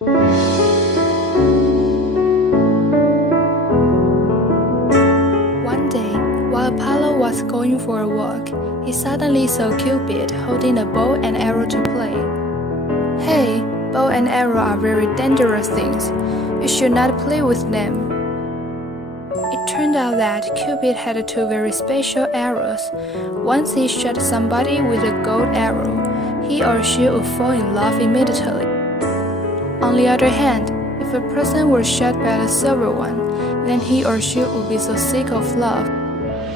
One day, while Apollo was going for a walk, he suddenly saw Cupid holding a bow and arrow to play. "Hey, bow and arrow are very dangerous things. You should not play with them." It turned out that Cupid had two very special arrows. Once he shot somebody with a gold arrow, he or she would fall in love immediately. On the other hand, if a person were shot by the silver one, then he or she would be so sick of love.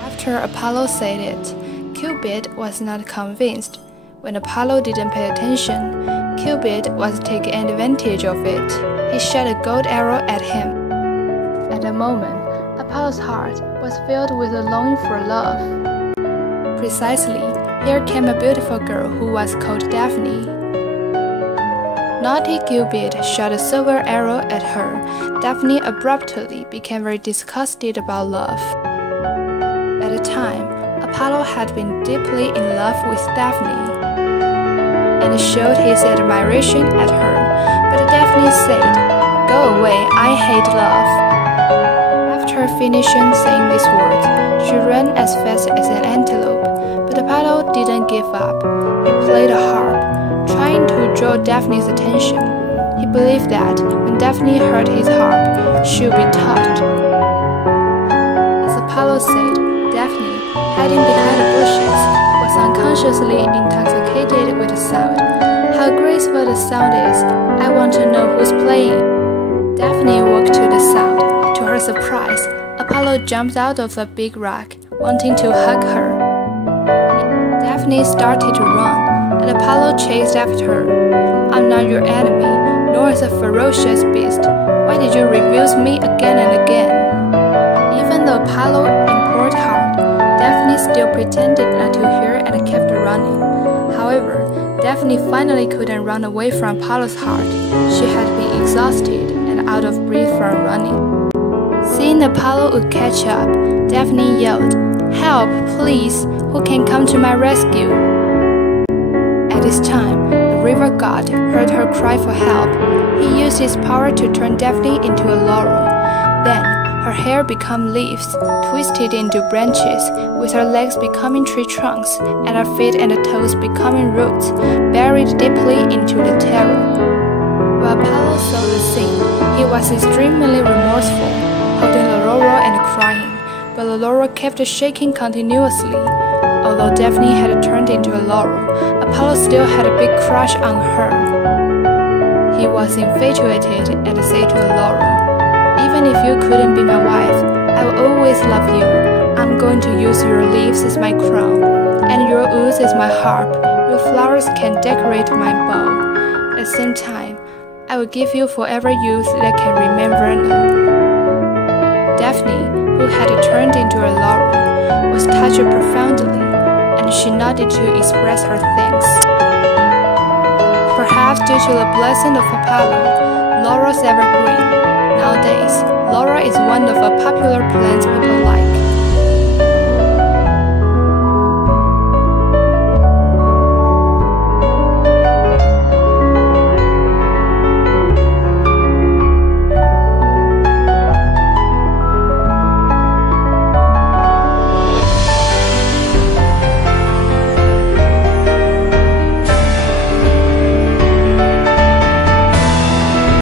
After Apollo said it, Cupid was not convinced. When Apollo didn't pay attention, Cupid was taking advantage of it. He shot a gold arrow at him. At the moment, Apollo's heart was filled with a longing for love. Precisely, here came a beautiful girl who was called Daphne. Naughty Cupid shot a silver arrow at her. Daphne abruptly became very disgusted about love. At the time, Apollo had been deeply in love with Daphne and showed his admiration at her, but Daphne said, "Go away, I hate love." After finishing saying these words, she ran as fast as an antelope, but Apollo didn't give up. He played a harp, trying to draw Daphne's attention. He believed that when Daphne heard his harp, she would be touched. As Apollo said, Daphne, hiding behind the bushes, was unconsciously intoxicated with the sound. "How graceful the sound is! I want to know who's playing." Daphne walked to the sound. To her surprise, Apollo jumped out of a big rock, wanting to hug her. Daphne started to run, and Apollo chased after her. "I'm not your enemy, nor is a ferocious beast. Why did you refuse me again and again?" Even though Apollo implored hard, Daphne still pretended not to hear and kept running. However, Daphne finally couldn't run away from Apollo's heart. She had been exhausted and out of breath from running. Seeing Apollo would catch up, Daphne yelled, "Help, please! Who can come to my rescue?" At this time, the river god heard her cry for help. He used his power to turn Daphne into a laurel. Then, her hair became leaves, twisted into branches, with her legs becoming tree trunks, and her feet and toes becoming roots, buried deeply into the terror. While Apollo saw the scene, he was extremely remorseful, holding the laurel and crying, but the laurel kept shaking continuously. Although Daphne had turned into a laurel, Apollo still had a big crush on her. He was infatuated and said to the laurel, "Even if you couldn't be my wife, I will always love you. I'm going to use your leaves as my crown, and your woods as my harp. Your flowers can decorate my bow. At the same time, I will give you forever youth that can remember now." Daphne, who had turned into a laurel, was touched profoundly, and she nodded to express her thanks. Perhaps due to the blessing of Apollo, laurel's evergreen. Nowadays, laurel is one of the popular plants people like.